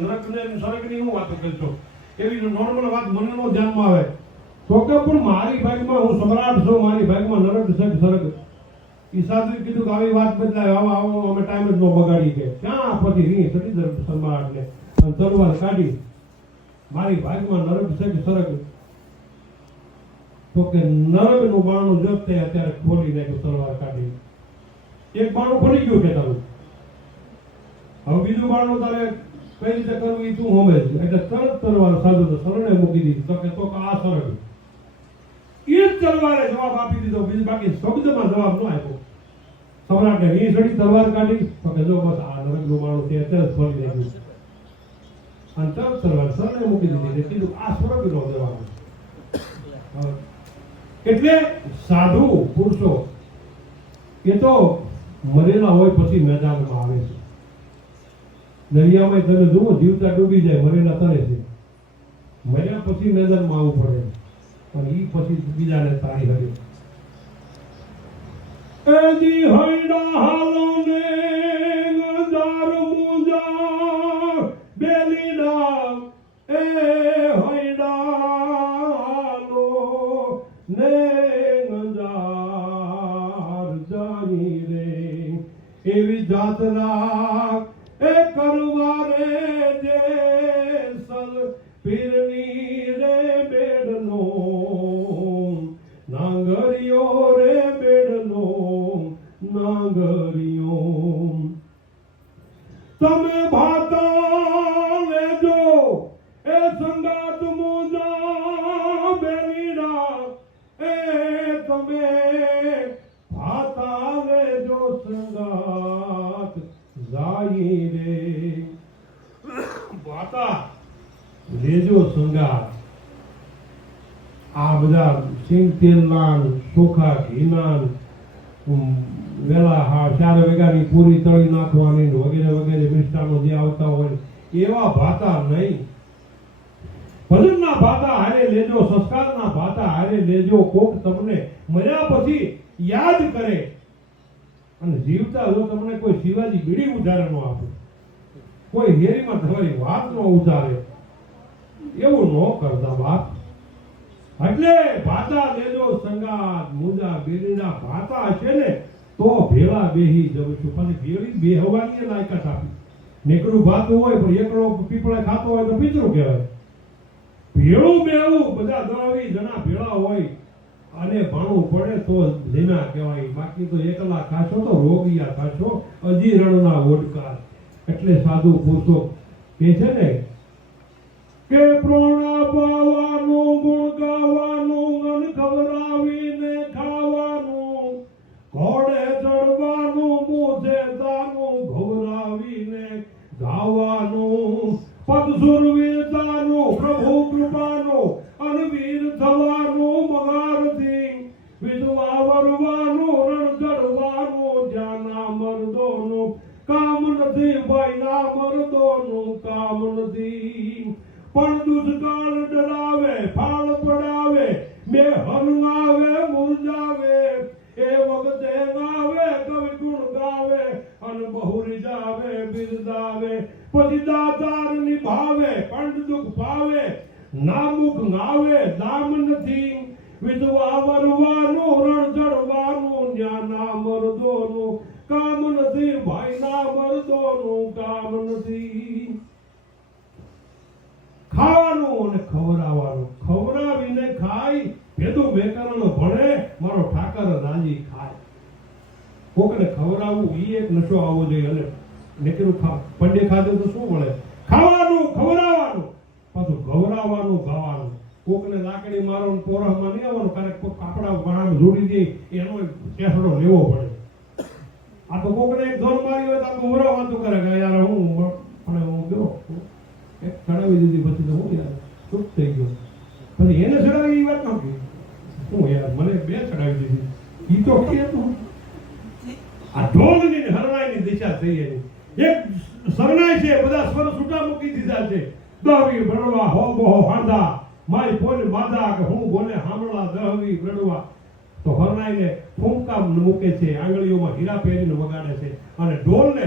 સ્વર્ગની હું વાતો કરશો એવી નોર્મલ વાત મને નો ધ્યાનમાં આવે તો કે પણ મારી ભાગમાં હું સમ્રાટ છું, મારી ભાગમાં નરક છે સ્વર્ગ. ઈસાદે કીધું કે આવી વાત બદલાય, આવો અમે ટાઈમ જ નો બગાડી કે ક્યાં પછી રી સટી દર સમ્રાટને અને તલવાર કાઢી મારી ભાગમાં નરક છે સ્વર્ગ. તો કે નરકનું બાણું જોતે અત્યારે ખોલી નાખ્યું તલવાર કાઢી. એક બાણું ખોલી ગયું કે તારું, હવે બીજું બાણું તારે કઈ રીતે કરવું એ તું હોમે છે. એટલે તરત તલવાર સાધુ તો શરણે મૂકી દીધી. તો કે આ સ્વર્ગ એ જ તલવારે જવાબ આપી દીધો, બીજું બાકી શબ્દમાં જવાબ ન આપ્યો. સમ્રાટને વી સડી તલવાર કાઢી તો કે જો બસ આ નરકનું બાણું તે અત્યારે ખોલી નાખ્યું અને તરત તલવાર શરણે મૂકી દીધી. કીધું આ સ્વર્ગનો જવાબ. એટલે સાધુ પુરુષો એ તો મરેલા હોય પછી મેદાનમાં આવે છે. દરિયામાં તમે જુઓ જીવતા ડૂબી જાય, મરેલા તરે છે. મર્યા પછી મેદાનમાં આવવું પડે અને ઈ પછી બીજાને તારી હરે. એજી હૈડા હાલો ને ગંજાર મુજા બેલીડા એ હૈડા હાલો ને ગંજાર જાની રે એવી જાતરા એ કરવારે જે સલ પીરની રે બેડનો નાંગરિયો રે બેડનો નાંગરિયો. તમે ભાતા લેજો એ સંગાત મોજા બેલીડા એ તમે ભાતા લેજો સંગાત જાઈ રે. ભાતા લેજો સંગાત. આ બધા સિંગ તેલના ચોખા ઘીના વેલા 4 વાગ્યાની પૂરી તળી નાખવાની વગેરે વગેરે મિષ્ટાનો જે આવતા હોય એવા ભાતા નહીં. ભજનના ભાતા હારે લેજો, સંસ્કારના ભાતા હારે લેજો. કોક તમને મર્યા પછી યાદ કરે અને જીવતા જો તમને કોઈ શિવાજી બીડી ઉધારે ન આપે, કોઈ હેરીમાં તમારી વાત ન ઉતારે, એવું ન કરતા બાપ. એટલે ભાતા લેજો સંગાત મુજા બેરીના ભાતા હશે ને તો ભેળા બેહી જવું છું. પછી ભેળી બેહવાની લાયકાત આપી. નીકળું ભાતું હોય પણ એકડો પીપળે ખાતો હોય તો પિતરું કહેવાય. ભેળું બેહવું બધા 10-20 જણા ભેળા હોય અને ભાણું પડે તો ધીના કહેવાય. બાકી તો એકલા ખાશો તો રોગિયા ખાશો, અજીરણના ઓડકાર. એટલે સાધુ પુરુષો કહે છે ને કે પ્રોણા પાવાનું, ગુણ ગાવાનું, મન ખવડાવીને ખાવાનું, ઘોડે ચડવાનું, મોઢે દાનું ખવડાવીને ગાવાનું, પદ સુરવીરતાનું, પ્રભુ કૃપાનું, અનવીર થવાનું, મગારથી વિધવા વરવાનું, રણ ચડવાનું, જ્યાંના મર્દોનું કામ નથી, ભાઈના મર્દોનું કામ નથી. પણ દુષ્કાળ ડરાવે, ફાળ પડાવે, બે હરનાવે, મુરજાવે, એ વખતે ગાવે, કવિ ગુણ ગાવે અને બહુ રીજાવે, બિરદાવે, પછી દાતાર નિભાવે, પંડ દુઃખ ભાવે, નામુખ ગાવે, દામ નથી, વિધવા વરવાનું, રણ ચડવાનું, ન્યાના મર્દોનું કામ નથી, ભાઈના મર્દોનું કામ નથી. ખાવાનું અને ખવડાવવાનું, ખવડાવીને ખાય, ભેદું બેકરણ ભણે, મારો ઠાકર રાજી ખાય. કોકને ખવડાવવું એ એક નશો આવવો જોઈએ. અને નીકળું પંડે ખાધું તો શું મળે? ખાવાનું, ખવડાવવાનું, પાછું ગવરાવવાનું, ગાવાનું. કોકને લાકડી મારો પોરામાં નહીં આવવાનું, ક્યારેક કાપડા વાળામાં જોડી દે એનો કેસડો લેવો પડે. આ તો કોકને એક ધોર મારી હોય તો આ ગવરાવ વાતું કરે કે યાર હું પણ હું ગયો એક ચડાવી દીધી પછી તો હું યાર ચૂપ થઈ ગયો. પછી એને ચડાવી એ વાત નથી. હું યાર મને 2 ચડાવી દીધી ઈ તો કે તું આ ઢોલની હરણાઈની દિશા થઈ એની. એક શરણાઈ છે, બધા સ્વર છૂટા મૂકી દીધા છે. દહવી બળવા હો બહો હાંધા માય બોલ માદા કે હું બોલે હામળા દહવી બળવા. તો હરણાઈને ફૂંકા મૂકે છે, આંગળીઓમાં હીરા પહેરીને વગાડે છે અને ઢોલને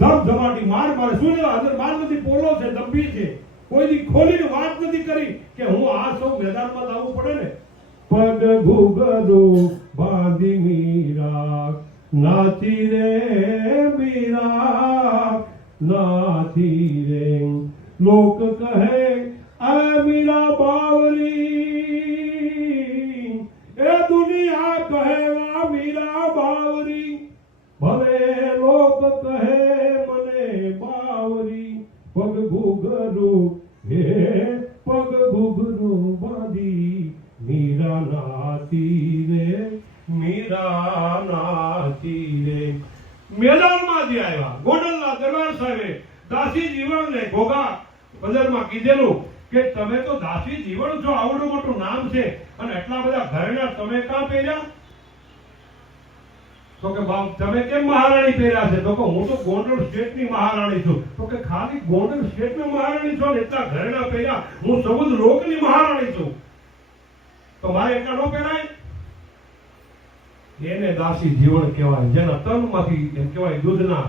ધમધમાટી માર મારે શું લેવા અંદર માર નથી, પોલો છે, દંભી છે, કોઈ દી ખોલીને વાત નથી કરી કે હું આ સૌ મેદાનમાં લાવવું પડે ને. પગ ઘૂઘરો બાંધી મીરા નાચી રે મીરા નાચી રે, લોક કહે આ મીરા બાવરી, એ દુનિયા કહેવા મીરા બાવરી, ભલે લોક કહે મને બાવરી. પગ ઘૂઘરો હે પગ ઘૂઘરો બાંધી મીરા નાચી રે મીરા નાચી રે. મેદાનમાં જે આવ્યા ગોંડલના દરબાર સાહેબે દાસી જીવણને ઘોઘા બજારમાં કીધેલું કે તમે તો દાસી જીવણ છો, આવડું મોટું નામ છે અને એટલા બધા ઘરેણા તમે કાં પહેર્યા? તો કે બાપ તમે કેમ મહારાણી પહેર્યા છે? તો કે હું તો ગોંડલ સ્ટેટની મહારાણી છું. તો કે ખાલી ગોંડલ સ્ટેટની મહારાણી છો ને એટલા ઘરેણા પહેર્યા? હું સૌદ લોકની મહારાણી છું, તો મારે એટલા ન પહેરાય? એને દાસી જીવન કહેવાય, જેના તનમાંથી એમ કહેવાય દૂધના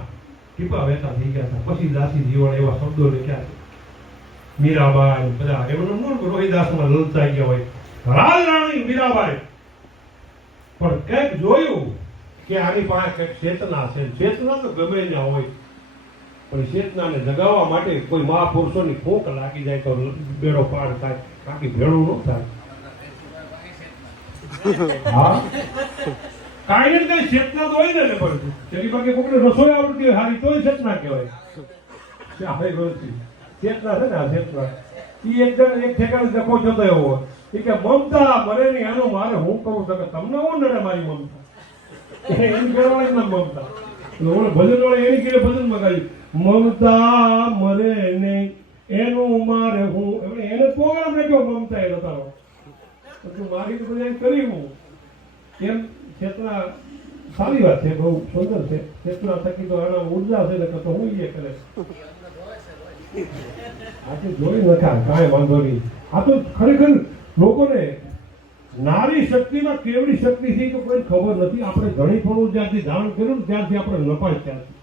ટીપા વહેતા થઈ ગયા હતા. પછી દાસી જીવન એવા શબ્દો લખ્યા છે. મીરાબાઈ બધા એમનું મૂળ રોહિદાસમાં લલચાઈ ગયા હોય. રાજરાણી મીરાબાઈ પણ કંઈક જોયું કે આની પાસે કંઈક ચેતના છે. ચેતના તો ગમે ત્યાં હોય, પણ ચેતનાને જગાવવા માટે કોઈ મહાપુરુષોની ફૂંક લાગી જાય તો બેડો પાર થાય, બાકી ભેળું ન થાય. હા, કાંઈ ને કઈ ચેતના તો હોય ને પડતું. તેની પાસે કોઈને રસોઈ આવડતી હોય હારી તોય ચેતના કહેવાય. ચેતના છે ને, આ ચેતના ઈ એક જણ એક ઠેકાણે જકો જતો એવો હોય કે મમતા મરે ની આનું મારે હું કહું છું કે તમને હું નડે મારી મમતા, એમ કહેવાય ને મમતા. ભજન વાળા એની કીધે ભજન મગાવ્યું, મમતા મરે નહીં એનું મારે હું, એને પ્રોગ્રામ રાખ્યો મમતા એ રતારો. મારી તો બધા કરી હું એમ. ચેતના સારી વાત છે, બહુ સુંદર છે. ચેતના થકી તો એના ઉર્જા છે ને તો હું એ કરે. આજે જોઈ નખા કાંઈ વાંધો નહીં. આ તો ખરેખર લોકોને નારી શક્તિમાં કેવડી શક્તિ છે તો કોઈ ખબર નથી. આપણે ઘણી થોડું જ્યાંથી ધારણ કર્યું ને ત્યાંથી આપણે નપાય. ત્યાંથી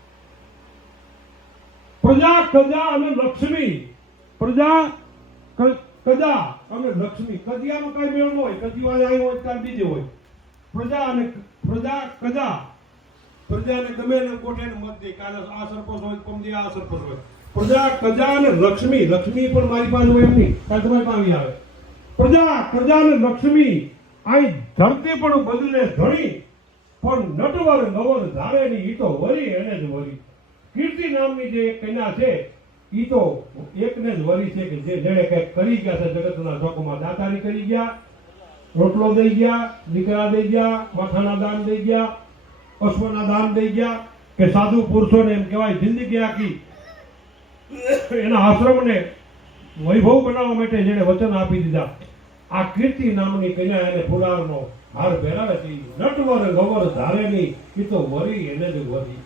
પ્રજા કજા અને લક્ષ્મી, પ્રજા કજા અને લક્ષ્મી. કજિયાનો કઈ મેળ ન હોય, કજીવાળા આવ્યો હોય ત્યાં બીજે હોય. પ્રજા અને પ્રજા કજા, પ્રજાને ગમે ને કોઠે ને મત દે, કાલે આ સરપંચ હોય પમદી આ સરપંચ હોય. પ્રજા કજા અને લક્ષ્મી, લક્ષ્મી પણ મારી પાસે હોય એમ નહીં, કાલે તમારી પાસે આવે. પ્રજા કજા અને લક્ષ્મી અહીં ધરતી પણ બદલે ધણી, પણ નટવર નવર ધારે ની ઈ તો વરી એને જ વરી. કીર્તિ નામની જે કન્યા છે ઈ તો એકને જ વરી છે કે જેણે કંઈક કરી ગયા છે જગતના શોખમાં. દાતારી કરી ગયા, રોટલો દઈ ગયા, દીકરા દઈ ગયા, માથાના દાન દઈ ગયા, અશ્વના દાન દઈ ગયા, કે સાધુ પુરુષોને એમ કહેવાય જિંદગી આખી એના આશ્રમને વૈભવ બનાવવા માટે જેને વચન આપી દીધા. આ કીર્તિ નામની કન્યા એને ફુલારનો હાર પહેરાવે છે. નટવર ગવર ધારે ની ઈ તો વરી એને જ વરી.